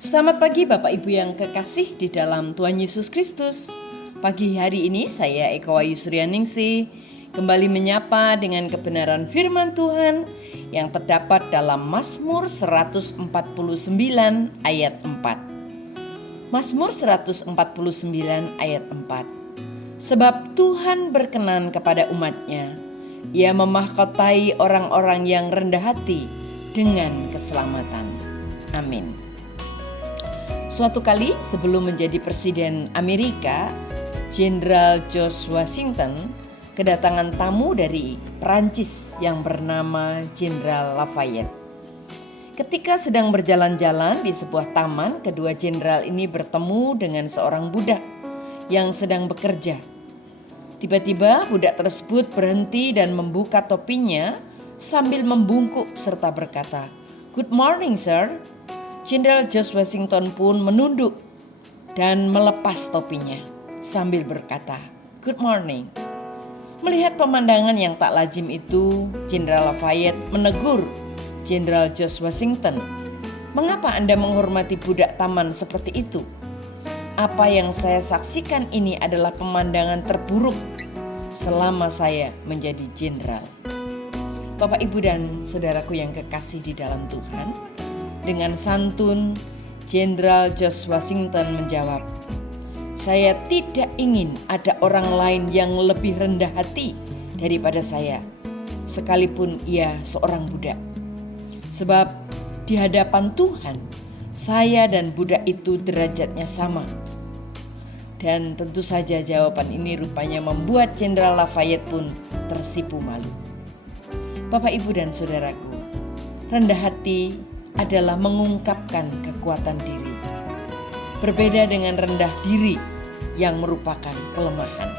Selamat pagi Bapak Ibu yang kekasih di dalam Tuhan Yesus Kristus. Pagi hari ini saya Eko Wayu Suryaningsih kembali menyapa dengan kebenaran firman Tuhan yang terdapat dalam Mazmur 149 ayat 4. Mazmur 149 ayat 4. Sebab Tuhan berkenan kepada umat-Nya, Ia memahkotai orang-orang yang rendah hati dengan keselamatan. Amin. Suatu kali sebelum menjadi Presiden Amerika, Jenderal George Washington kedatangan tamu dari Perancis yang bernama Jenderal Lafayette. Ketika sedang berjalan-jalan di sebuah taman, kedua jenderal ini bertemu dengan seorang budak yang sedang bekerja. Tiba-tiba budak tersebut berhenti dan membuka topinya sambil membungkuk serta berkata, "Good morning, sir." Jenderal George Washington pun menunduk dan melepas topinya sambil berkata, "Good morning." Melihat pemandangan yang tak lazim itu, Jenderal Lafayette menegur Jenderal George Washington, "Mengapa Anda menghormati budak taman seperti itu? Apa yang saya saksikan ini adalah pemandangan terburuk selama saya menjadi jenderal." Bapak, Ibu, dan saudaraku yang kekasih di dalam Tuhan, dengan santun, Jenderal George Washington menjawab, "Saya tidak ingin ada orang lain yang lebih rendah hati daripada saya, sekalipun ia seorang budak. Sebab di hadapan Tuhan, saya dan budak itu derajatnya sama." Dan tentu saja jawaban ini rupanya membuat Jenderal Lafayette pun tersipu malu. Bapak, Ibu, dan saudaraku, rendah hati adalah mengungkapkan kekuatan diri. Berbeda dengan rendah diri yang merupakan kelemahan.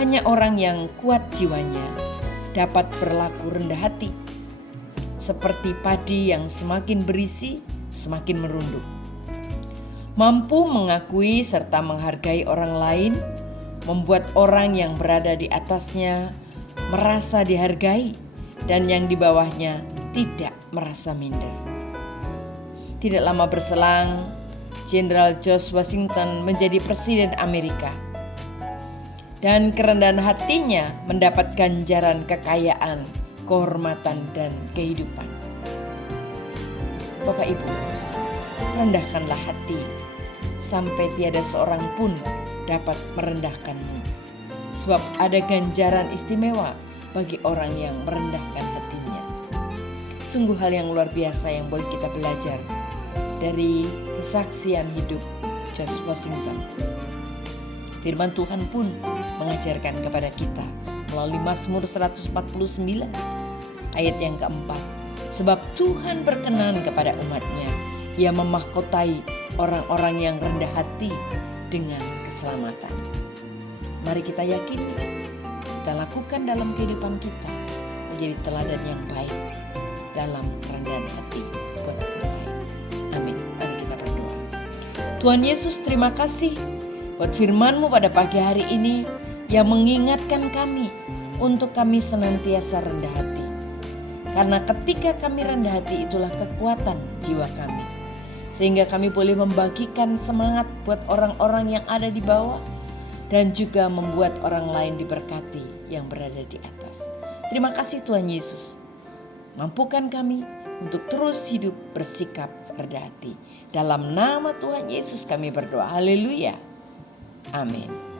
Hanya orang yang kuat jiwanya dapat berlaku rendah hati. Seperti padi yang semakin berisi, semakin merunduk. Mampu mengakui serta menghargai orang lain, membuat orang yang berada di atasnya merasa dihargai dan yang di bawahnya tidak merasa minder. Tidak lama berselang, Jenderal George Washington menjadi Presiden Amerika. Dan kerendahan hatinya mendapat ganjaran kekayaan, kehormatan, dan kehidupan. Bapak, Ibu, rendahkanlah hati sampai tiada seorang pun dapat merendahkanmu. Sebab ada ganjaran istimewa bagi orang yang merendahkan hatinya. Sungguh hal yang luar biasa yang boleh kita belajar dari kesaksian hidup George Washington. Firman Tuhan pun mengajarkan kepada kita melalui Mazmur 149 ayat yang keempat. Sebab Tuhan berkenan kepada umat-Nya, Ia memahkotai orang-orang yang rendah hati dengan keselamatan. Mari kita yakin, kita lakukan dalam kehidupan kita menjadi teladan yang baik dalam kerendahan hati buat orang lain. Amin. Mari kita berdoa. Tuhan Yesus, terima kasih buat firman-Mu pada pagi hari ini yang mengingatkan kami untuk kami senantiasa rendah hati. Karena ketika kami rendah hati, itulah kekuatan jiwa kami. Sehingga kami boleh membagikan semangat buat orang-orang yang ada di bawah dan juga membuat orang lain diberkati yang berada di atas. Terima kasih Tuhan Yesus. Mampukan kami untuk terus hidup bersikap rendah hati. Dalam nama Tuhan Yesus kami berdoa. Haleluya. Amin.